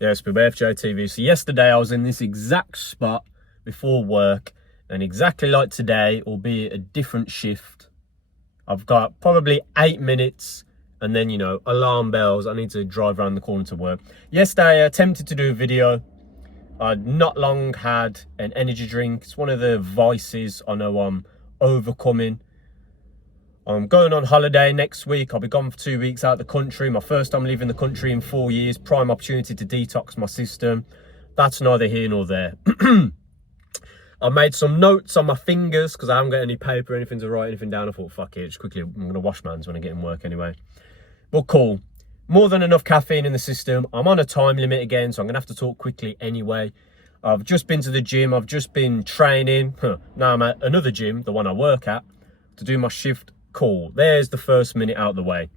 Yeah, it's with FJ TV. So yesterday I was in this exact spot before work, and exactly like today, albeit a different shift, I've got probably 8 minutes and then, alarm bells. I need to drive around the corner to work. Yesterday I attempted to do a video. I'd not long had an energy drink. It's one of the vices I know I'm overcoming. I'm going on holiday next week. I'll be gone for 2 weeks out of the country. My first time leaving the country in 4 years. Prime opportunity to detox my system. That's neither here nor there. I made some notes on my fingers because I haven't got any paper or anything to write anything down. I thought, fuck it, just quickly, I'm going to wash my hands when I get in work anyway. But cool. More than enough caffeine in the system. I'm on a time limit again, so I'm going to have to talk quickly anyway. I've just been to the gym. I've just been training. Now I'm at another gym, the one I work at, to do my shift. Cool. There's the first minute out of the way.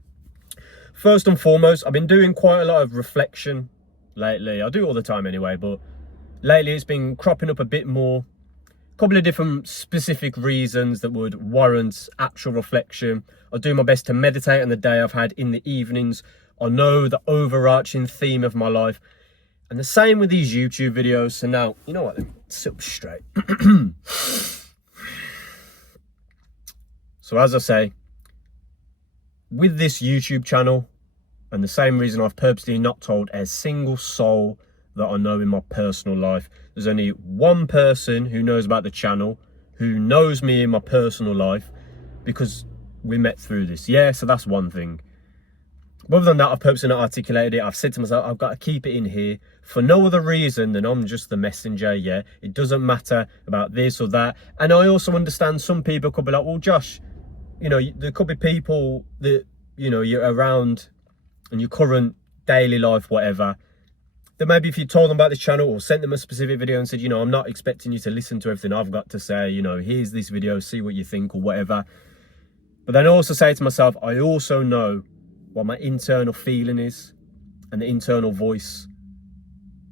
First and foremost, I've been doing quite a lot of reflection lately. I do all the time anyway, but lately it's been cropping up a bit more. A couple of different specific reasons that would warrant actual reflection. I do my best to meditate on the day I've had in the evenings. I know the overarching theme of my life. And the same with these YouTube videos. So now, you know what? Let me sit up straight. So as I say, with this YouTube channel, and the same reason I've purposely not told a single soul that I know in my personal life, there's only one person who knows about the channel, who knows me in my personal life, because we met through this. Yeah, so that's one thing. But other than that, I've purposely not articulated it. I've said to myself, I've got to keep it in here for no other reason than I'm just the messenger. Yeah, it doesn't matter about this or that. And I also understand some people could be like, well, Josh, there could be people that, you're around in your current daily life, whatever, that maybe if you told them about this channel or sent them a specific video and said, I'm not expecting you to listen to everything I've got to say, here's this video, see what you think or whatever. But then I also say to myself, I also know what my internal feeling is and the internal voice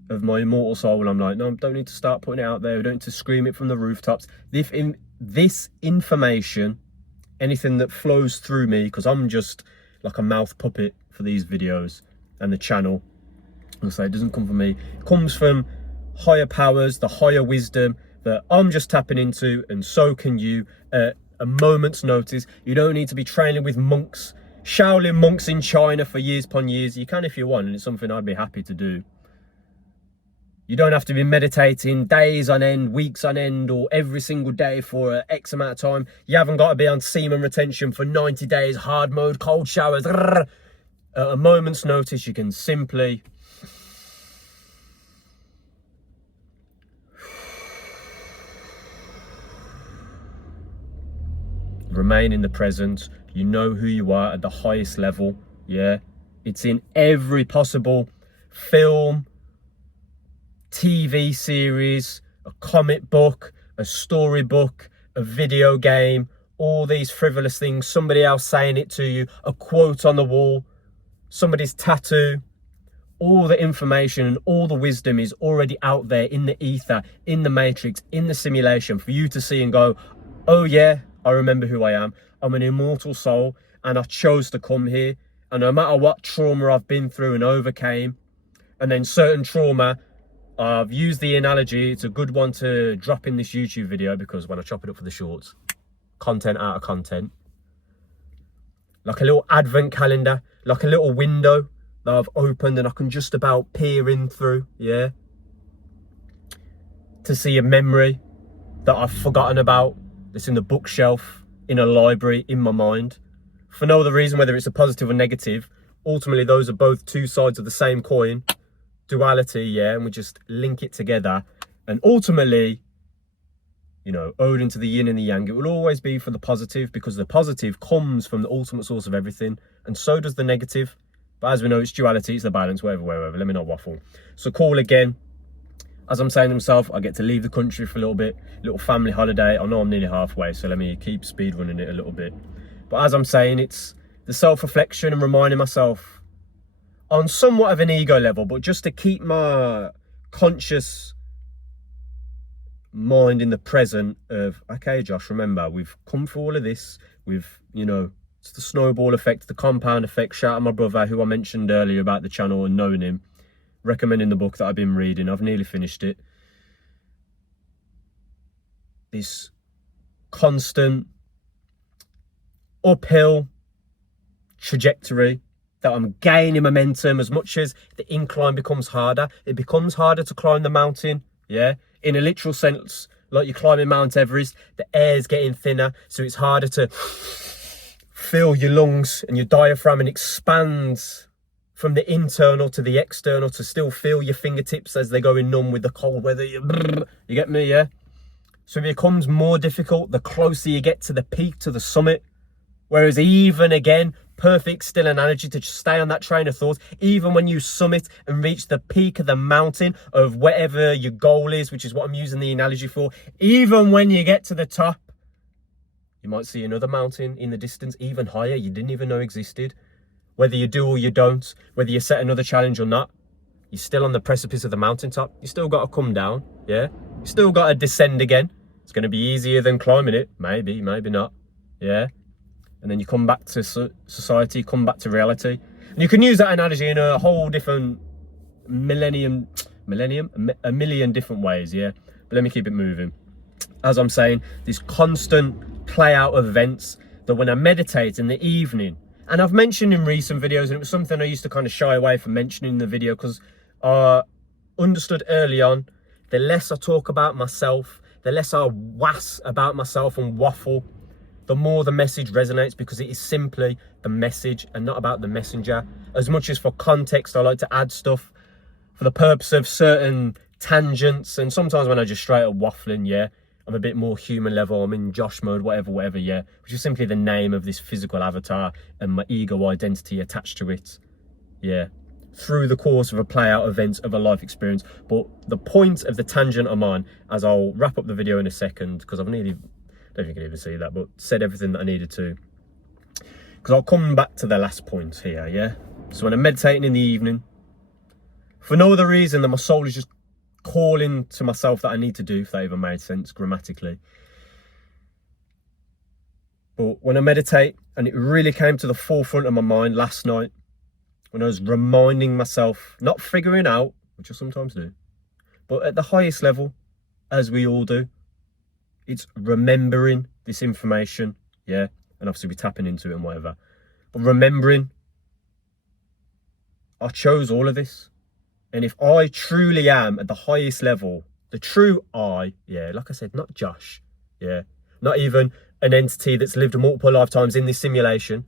of my immortal soul. I'm like, no, I don't need to start putting it out there. I don't need to scream it from the rooftops. This information, anything that flows through me, because I'm just like a mouth puppet for these videos and the channel, I'll say it doesn't come from me. It comes from higher powers, the higher wisdom that I'm just tapping into, and so can you at a moment's notice. You don't need to be training with monks, Shaolin monks in China for years upon years. You can if you want, and it's something I'd be happy to do. You don't have to be meditating days on end, weeks on end, or every single day for X amount of time. You haven't got to be on semen retention for 90 days, hard mode, cold showers. At a moment's notice, you can simply remain in the present. You know who you are at the highest level. Yeah, it's in every possible film, TV series, a comic book, a storybook, a video game, all these frivolous things, somebody else saying it to you, a quote on the wall, somebody's tattoo. All the information and all the wisdom is already out there in the ether, in the matrix, in the simulation for you to see and go, oh yeah, I remember who I am. I'm an immortal soul and I chose to come here. And no matter what trauma I've been through and overcame, and then certain trauma, I've used the analogy, it's a good one to drop in this YouTube video, because when I chop it up for the shorts, content out of content, like a little advent calendar, like a little window that I've opened and I can just about peer in through, yeah, to see a memory that I've forgotten about, that's in the bookshelf, in a library, in my mind, for no other reason, whether it's a positive or negative. Ultimately, those are both two sides of the same coin. Duality, yeah, and we just link it together, and ultimately, owed into the yin and the yang, it will always be for the positive, because the positive comes from the ultimate source of everything, and so does the negative. But as we know, it's duality, it's the balance, wherever. Let me not waffle. So cool again. As I'm saying to myself, I get to leave the country for a little bit, little family holiday. I know I'm nearly halfway, so let me keep speed running it a little bit. But as I'm saying, it's the self-reflection and reminding myself on somewhat of an ego level, but just to keep my conscious mind in the present of, okay, Josh, remember, we've come through all of this. It's the snowball effect, the compound effect. Shout out my brother, who I mentioned earlier about the channel and knowing him. recommending the book that I've been reading. I've nearly finished it. This constant uphill trajectory that I'm gaining momentum. As much as the incline becomes harder, it becomes harder to climb the mountain. Yeah, in a literal sense, like you're climbing Mount Everest, the air's getting thinner, so it's harder to fill your lungs, and your diaphragm and expands from the internal to the external to still feel your fingertips as they're going numb with the cold weather. You get me, yeah? So it becomes more difficult the closer you get to the peak, to the summit. Whereas even, again, perfect still analogy to just stay on that train of thought, even when you summit and reach the peak of the mountain of whatever your goal is, which is what I'm using the analogy for, even when you get to the top, you might see another mountain in the distance, even higher, you didn't even know existed. Whether you do or you don't, whether you set another challenge or not, you're still on the precipice of the mountaintop. You still got to come down, yeah? You still got to descend again. It's going to be easier than climbing it. Maybe, maybe not, yeah? And then you come back to society, come back to reality. And you can use that analogy in a whole different a million different ways, yeah? But let me keep it moving. As I'm saying, this constant play out of events that when I meditate in the evening, and I've mentioned in recent videos, and it was something I used to kind of shy away from mentioning in the video because I understood early on, the less I talk about myself, the less I wass about myself and waffle, the more the message resonates, because it is simply the message and not about the messenger. As much as for context, I like to add stuff for the purpose of certain tangents, and sometimes when I just straight up waffling, yeah, I'm a bit more human level, I'm in Josh mode, whatever, yeah, which is simply the name of this physical avatar and my ego identity attached to it, yeah, through the course of a play out event of a life experience. But the point of the tangent I'm on, as I'll wrap up the video in a second, because I've nearly, I don't think you can even see that, but said everything that I needed to, because I'll come back to the last point here, yeah. So when I'm meditating in the evening, for no other reason than my soul is just calling to myself that I need to do, if that even made sense grammatically. But when I meditate, and it really came to the forefront of my mind last night, when I was reminding myself, not figuring out, which I sometimes do, but at the highest level, as we all do, it's remembering this information, yeah, and obviously we're tapping into it and whatever, but remembering, I chose all of this. And if I truly am at the highest level, the true I, yeah, like I said, not Josh, yeah, not even an entity that's lived multiple lifetimes in this simulation,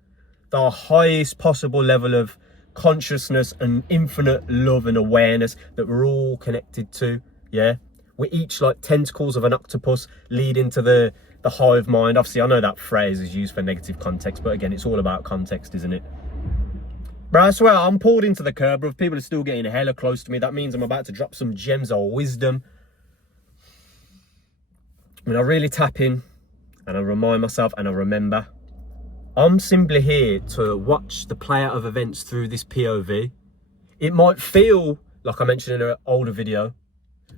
the highest possible level of consciousness and infinite love and awareness that we're all connected to, yeah. We're each like tentacles of an octopus leading to the hive mind. Obviously, I know that phrase is used for negative context, but again, it's all about context, isn't it? Bro, I swear, I'm pulled into the curb, bro. People are still getting hella close to me. That means I'm about to drop some gems of wisdom. When I really tap in, and I remind myself, and I remember, I'm simply here to watch the play out of events through this POV. It might feel, like I mentioned in an older video,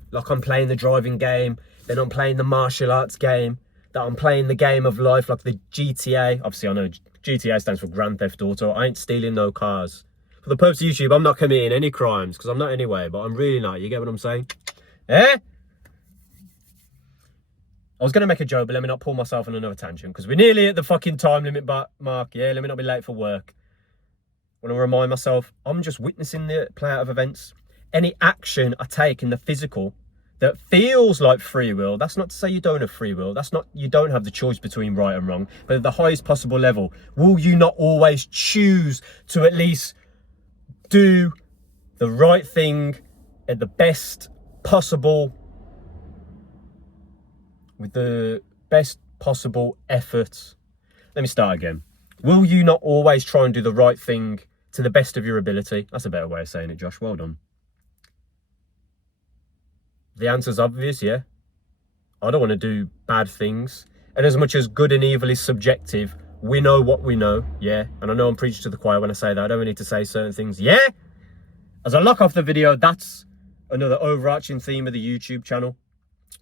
like I'm playing the driving game, then I'm playing the martial arts game, that I'm playing the game of life, like the GTA. Obviously, I know GTA stands for Grand Theft Auto. I ain't stealing no cars. For the purpose of YouTube, I'm not committing any crimes, because I'm not anyway, but I'm really not. You get what I'm saying? Eh? I was going to make a joke, but let me not pull myself on another tangent, because we're nearly at the fucking time limit mark. Yeah, let me not be late for work. I want to remind myself, I'm just witnessing the play out of events. Any action I take in the physical that feels like free will, that's not to say you don't have free will, that's not, you don't have the choice between right and wrong, but at the highest possible level, will you not always choose to at least do the right thing at the best possible, with the best possible effort? Let me start again. Will you not always try and do the right thing to the best of your ability? That's a better way of saying it, Josh, well done. The answer's obvious, yeah. I don't want to do bad things. And as much as good and evil is subjective, we know what we know, yeah. And I know I'm preaching to the choir when I say that. I don't need to say certain things, yeah. As I lock off the video, that's another overarching theme of the YouTube channel.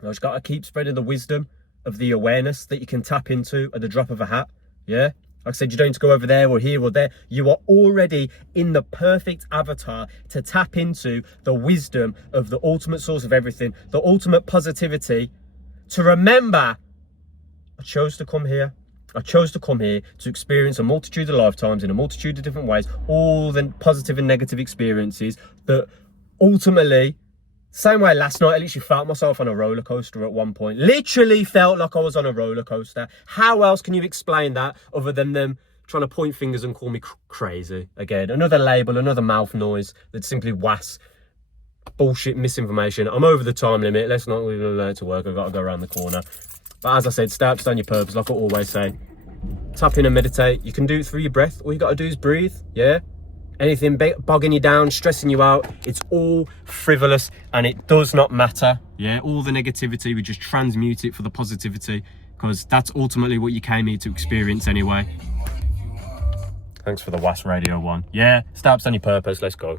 I just got to keep spreading the wisdom of the awareness that you can tap into at the drop of a hat, yeah. Like I said, you don't need to go over there or here or there. You are already in the perfect avatar to tap into the wisdom of the ultimate source of everything, the ultimate positivity, to remember, I chose to come here. I chose to come here to experience a multitude of lifetimes in a multitude of different ways, all the positive and negative experiences that ultimately, same way last night, I literally felt myself on a roller coaster at one point. Literally felt like I was on a roller coaster. How else can you explain that other than them trying to point fingers and call me crazy? Again, another label, another mouth noise that simply was bullshit misinformation. I'm over the time limit. Let's not even learn to work. I've got to go around the corner. But as I said, stay up, stay on your purpose, like I always say. Tap in and meditate. You can do it through your breath. All you got to do is breathe, yeah? Anything bogging you down, stressing you out, it's all frivolous and it does not matter, yeah? All the negativity, we just transmute it for the positivity because that's ultimately what you came here to experience anyway. Thanks for the WAS Radio one. Yeah, stay up, stay on your purpose. Let's go.